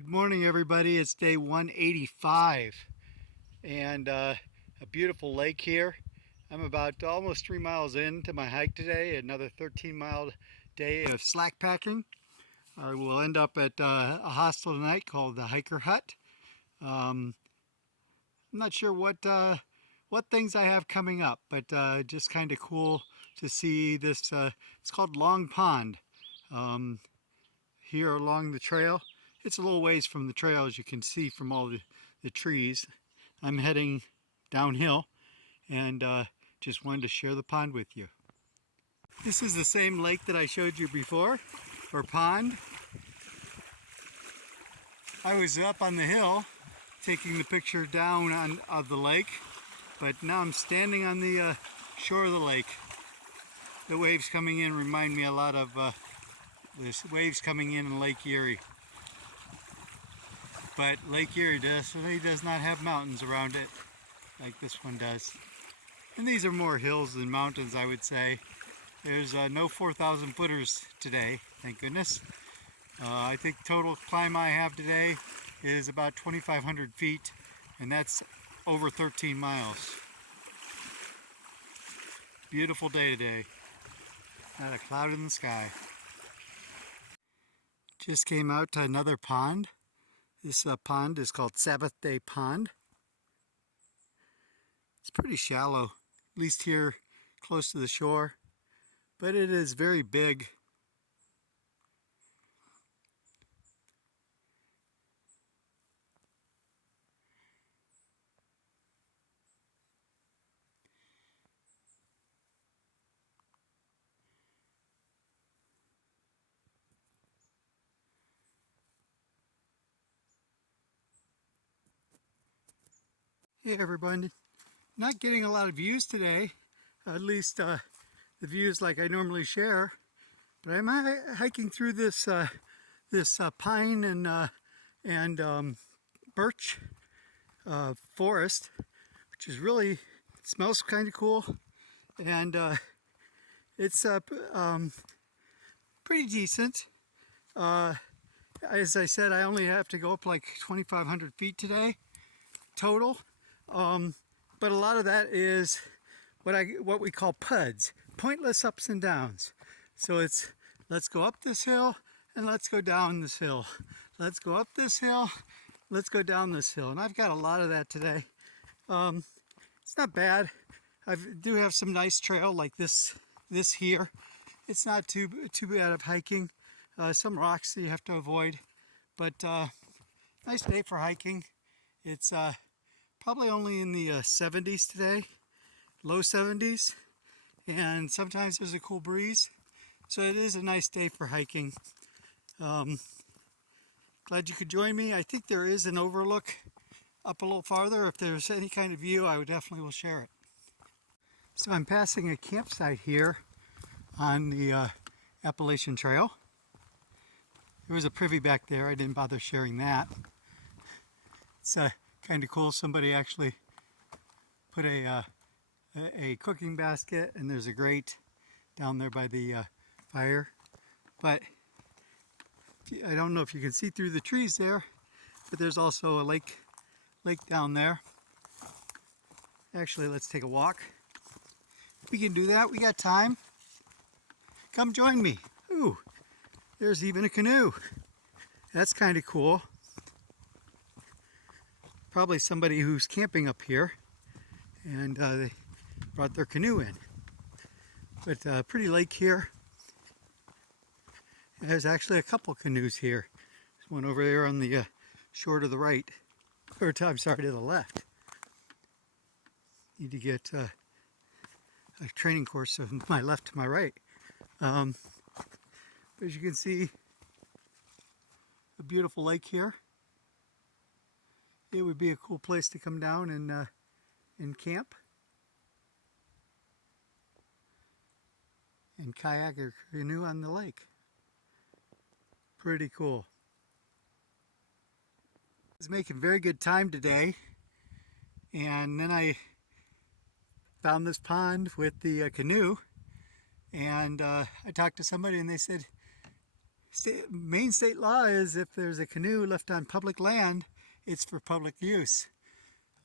Good morning, everybody. It's day 185 and a beautiful lake here. I'm about almost 3 miles into my hike today, another 13-mile day of slack packing. I will end up at a hostel tonight called the Hiker Hut. I'm not sure what things I have coming up, but just kind of cool to see this. It's called Long Pond. Here along the trail. It's a little ways from the trail, as you can see from all the trees. I'm heading downhill and just wanted to share the pond with you. This is the same lake that I showed you before, or pond. I was up on the hill taking the picture down of the lake, but now I'm standing on the shore of the lake. The waves coming in remind me a lot of the waves coming in Lake Erie. But Lake Erie definitely does not have mountains around it like this one does. And these are more hills than mountains, I would say. There's no 4,000 footers today, thank goodness. I think total climb I have today is about 2,500 feet, and that's over 13 miles. Beautiful day today. Not a cloud in the sky. Just came out to another pond. This pond is called Sabbath Day Pond. It's pretty shallow, at least here close to the shore, but it is very big. Hey everybody, not getting a lot of views today, at least the views like I normally share, but I'm hiking through this pine and birch forest, which is really, smells kind of cool, and it's pretty decent. As I said, I only have to go up like 2,500 feet today total. But a lot of that is what we call PUDs, pointless ups and downs. So it's let's go up this hill and let's go down this hill. Let's go up this hill, let's go down this hill. And I've got a lot of that today. It's not bad. I do have some nice trail like this here. It's not too bad of hiking. Some rocks that you have to avoid, but nice day for hiking. It's probably only in the 70s today, low 70s, and sometimes there's a cool breeze, so it is a nice day for hiking. Glad you could join me. I think there is an overlook up a little farther. If there's any kind of view, I would definitely will share it. So I'm passing a campsite here on the Appalachian Trail. There was a privy back there. I didn't bother sharing that. It's kind of cool. Somebody actually put a cooking basket, and there's a grate down there by the fire. But I don't know if you can see through the trees there, but there's also a lake down there. Actually, let's take a walk. We can do that. We got time. Come join me. Ooh, there's even a canoe. That's kind of cool. Probably somebody who's camping up here, and they brought their canoe in. But pretty lake here. There's actually a couple canoes here. There's one over there on the shore to the right, or I'm sorry, to the left. Need to get a training course of my left to my right. But as you can see, a beautiful lake here. It would be a cool place to come down and camp and kayak or canoe on the lake. Pretty cool. I was making very good time today, and then I found this pond with the canoe, and I talked to somebody and they said, Maine state law is if there's a canoe left on public land, it's for public use.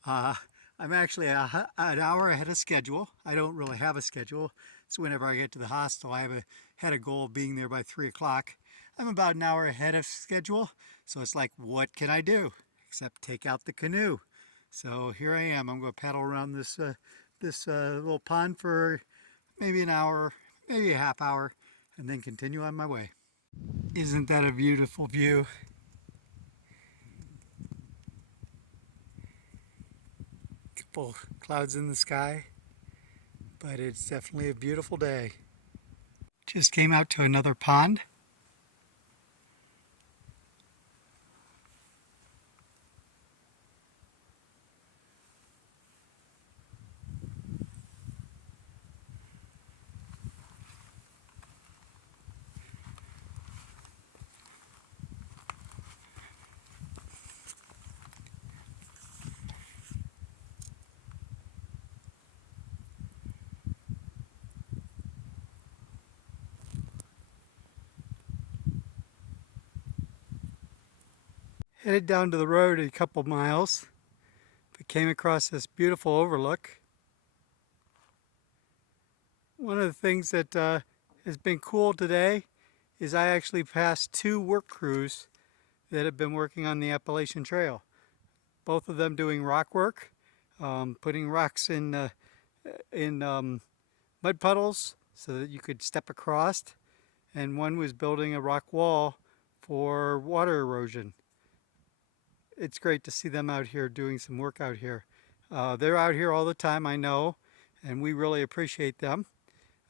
I'm actually an hour ahead of schedule. I don't really have a schedule, so whenever I get to the hostel, had a goal of being there by 3 o'clock. I'm about an hour ahead of schedule, so it's like, what can I do except take out the canoe? So here I am. I'm going to paddle around this little pond for maybe an hour, maybe a half hour, and then continue on my way. Isn't that a beautiful view? Couple clouds in the sky, but it's definitely a beautiful day. Just came out to another pond. Headed down to the road a couple miles, but came across this beautiful overlook. One of the things that has been cool today is I actually passed 2 work crews that have been working on the Appalachian Trail. Both of them doing rock work, putting rocks in mud puddles so that you could step across, and one was building a rock wall for water erosion. It's great to see them out here doing some work out here. They're out here all the time, I know, and we really appreciate them.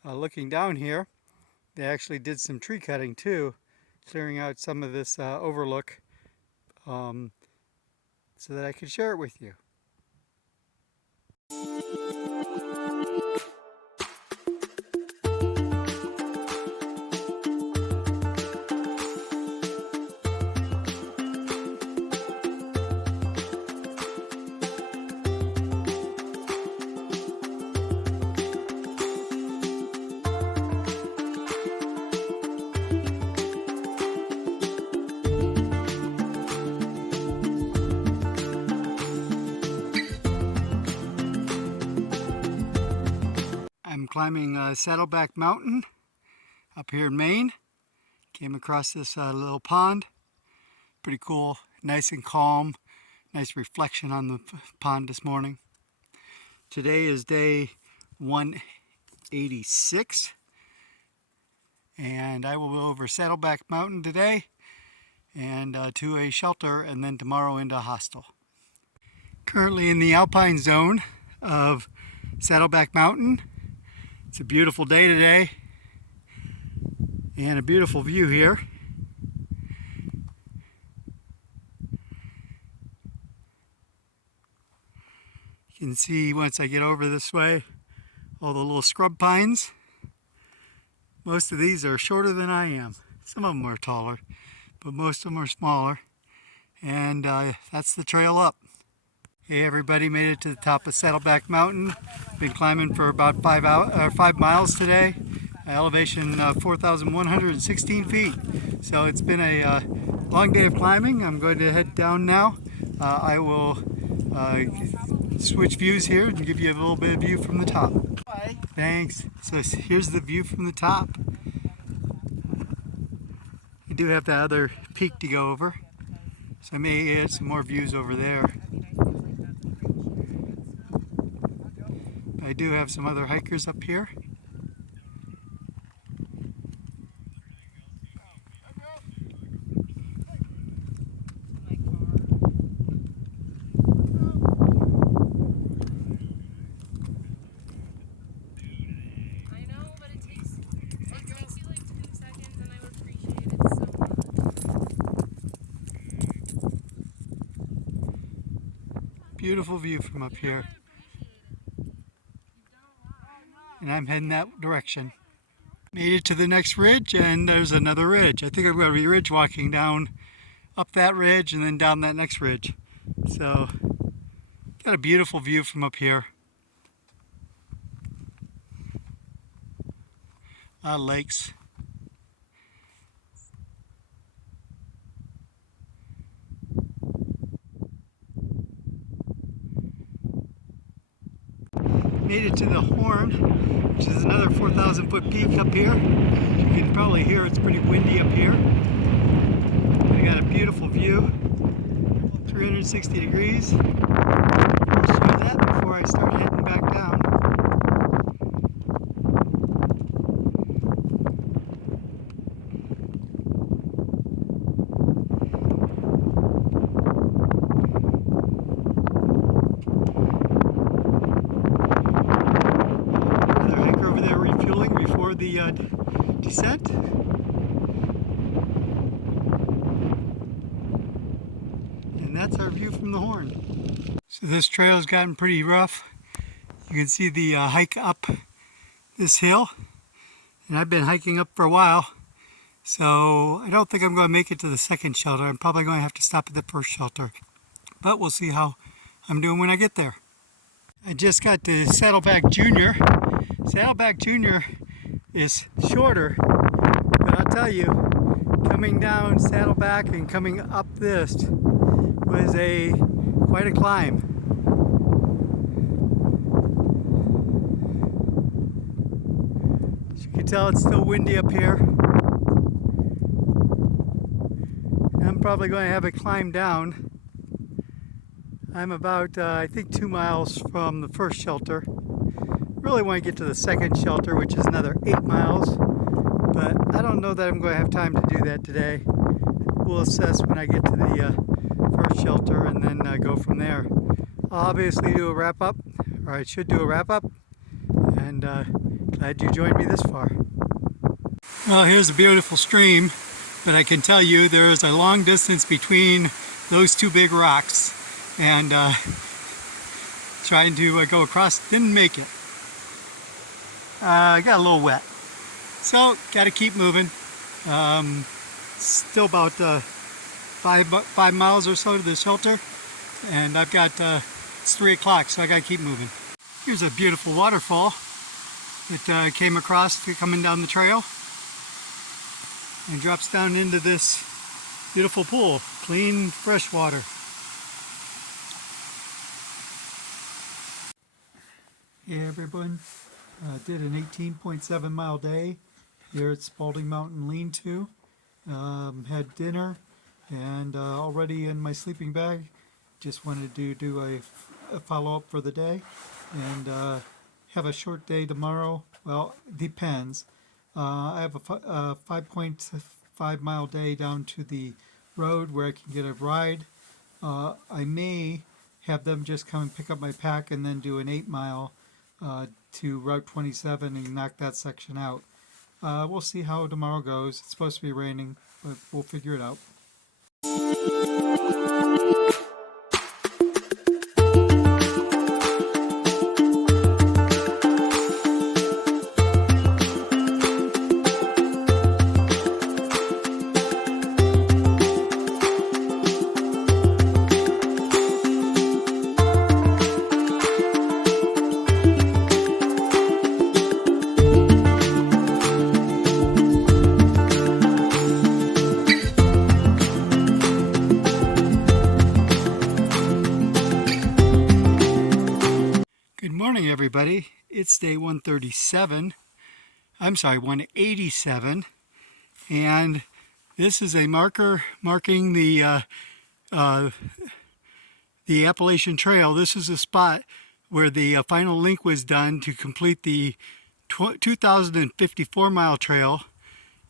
Looking down here, they actually did some tree cutting too, clearing out some of this overlook so that I could share it with you. I'm climbing Saddleback Mountain up here in Maine. Came across this little pond. Pretty cool, nice and calm. Nice reflection on the pond this morning. Today is day 186. And I will go over Saddleback Mountain today and to a shelter, and then tomorrow into a hostel. Currently in the alpine zone of Saddleback Mountain. It's a beautiful day today and a beautiful view here. You can see once I get over this way all the little scrub pines. Most of these are shorter than I am. Some of them are taller, but most of them are smaller. And that's the trail up. Hey everybody, made it to the top of Saddleback Mountain. Been climbing for about 5 miles today. Elevation 4,116 feet. So it's been a long day of climbing. I'm going to head down now. I will switch views here and give you a little bit of view from the top. Bye. Thanks. So here's the view from the top. I do have that other peak to go over, so I may add some more views over there. I do have some other hikers up here. Beautiful view from up here. And I'm heading that direction. Made it to the next ridge, and there's another ridge. I think I'm going to be ridge walking down up that ridge and then down that next ridge. So, got a beautiful view from up here. Lakes. Made it to the Horn, which is another 4,000 foot peak up here. You can probably hear it's pretty windy up here. We got a beautiful view, 360 degrees. I'll show that before I start heading back down. Another hiker over there refueling before the descent. And that's our view from the Horn. So this trail has gotten pretty rough. You can see the hike up this hill. And I've been hiking up for a while. So I don't think I'm going to make it to the second shelter. I'm probably going to have to stop at the first shelter. But we'll see how I'm doing when I get there. I just got to Saddleback Junior. Saddleback Junior is shorter, but I'll tell you, coming down Saddleback and coming up this was quite a climb. As you can tell, it's still windy up here. I'm probably going to have a climb down. I'm about, I think, 2 miles from the first shelter. Really want to get to the second shelter, which is another 8 miles. But I don't know that I'm going to have time to do that today. We'll assess when I get to the first shelter and then go from there. I'll obviously do a wrap up, or I should do a wrap up. And glad you joined me this far. Well, here's a beautiful stream, but I can tell you there is a long distance between those two big rocks. And trying to go across, didn't make it. I got a little wet. So, got to keep moving. Still about 5 miles or so to the shelter. And I've got, it's 3 o'clock, so I got to keep moving. Here's a beautiful waterfall that came across coming down the trail. And drops down into this beautiful pool. Clean, fresh water. Hey everyone, did an 18.7 mile day here at Spalding Mountain Lean-To. Had dinner and already in my sleeping bag. Just wanted to do a follow-up for the day and have a short day tomorrow. Well, depends. I have a 5.5 mile day down to the road where I can get a ride. I may have them just come and pick up my pack and then do an 8 mile to Route 27 and knock that section out. We'll see how tomorrow goes. It's supposed to be raining, but we'll figure it out. Good morning, everybody. It's day 137. I'm sorry, 187. And this is a marker marking the Appalachian Trail. This is a spot where the final link was done to complete the 2,054 mile trail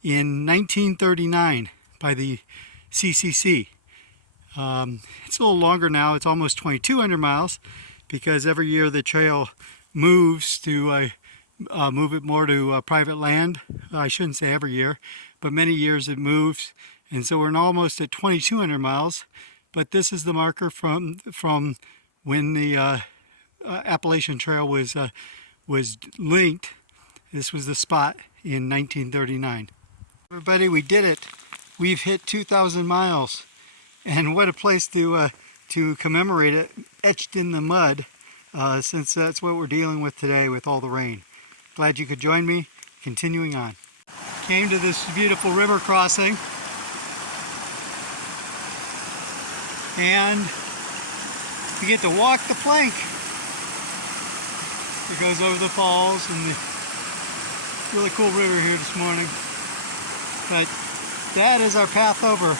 in 1939 by the CCC. It's a little longer now. It's almost 2,200 miles. Because every year the trail moves to move it more to private land. I shouldn't say every year, but many years it moves, and so we're almost at 2,200 miles. But this is the marker from when the Appalachian Trail was linked. This was the spot in 1939. Everybody, we did it. We've hit 2,000 miles, and what a place to commemorate it, etched in the mud, since that's what we're dealing with today with all the rain. Glad you could join me. Continuing on. Came to this beautiful river crossing, and we get to walk the plank. It goes over the falls and the really cool river here this morning. But that is our path over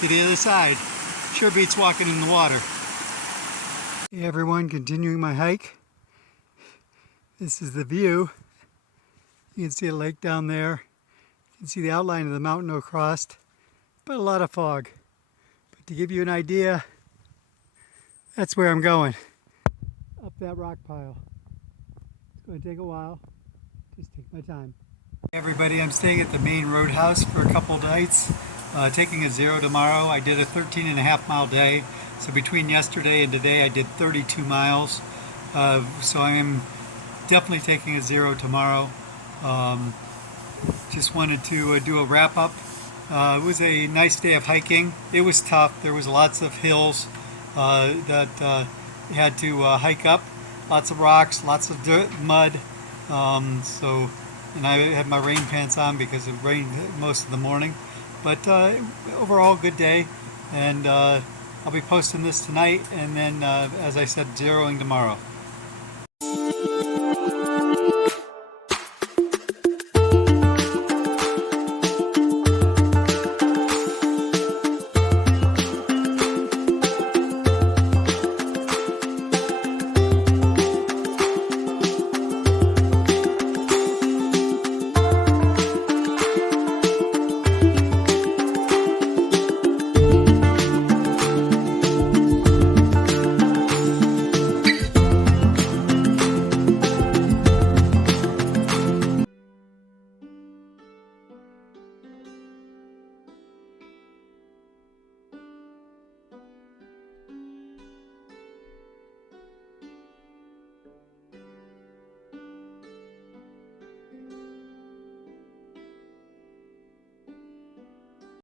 to the other side. Sure beats walking in the water. Hey everyone, continuing my hike. This is the view. You can see a lake down there. You can see the outline of the mountain across, but a lot of fog. But to give you an idea, that's where I'm going. Up that rock pile. It's going to take a while. Just take my time. Hey everybody, I'm staying at the main roadhouse for a couple nights. Taking a zero tomorrow. I did a 13.5 mile day. So between yesterday and today I did 32 miles. So I'm definitely taking a zero tomorrow. Just wanted to do a wrap up. It was a nice day of hiking. It was tough. There was lots of hills that you had to hike up. Lots of rocks, lots of dirt, mud. And I had my rain pants on because it rained most of the morning. But overall, good day. And I'll be posting this tonight, and then, as I said, zeroing tomorrow.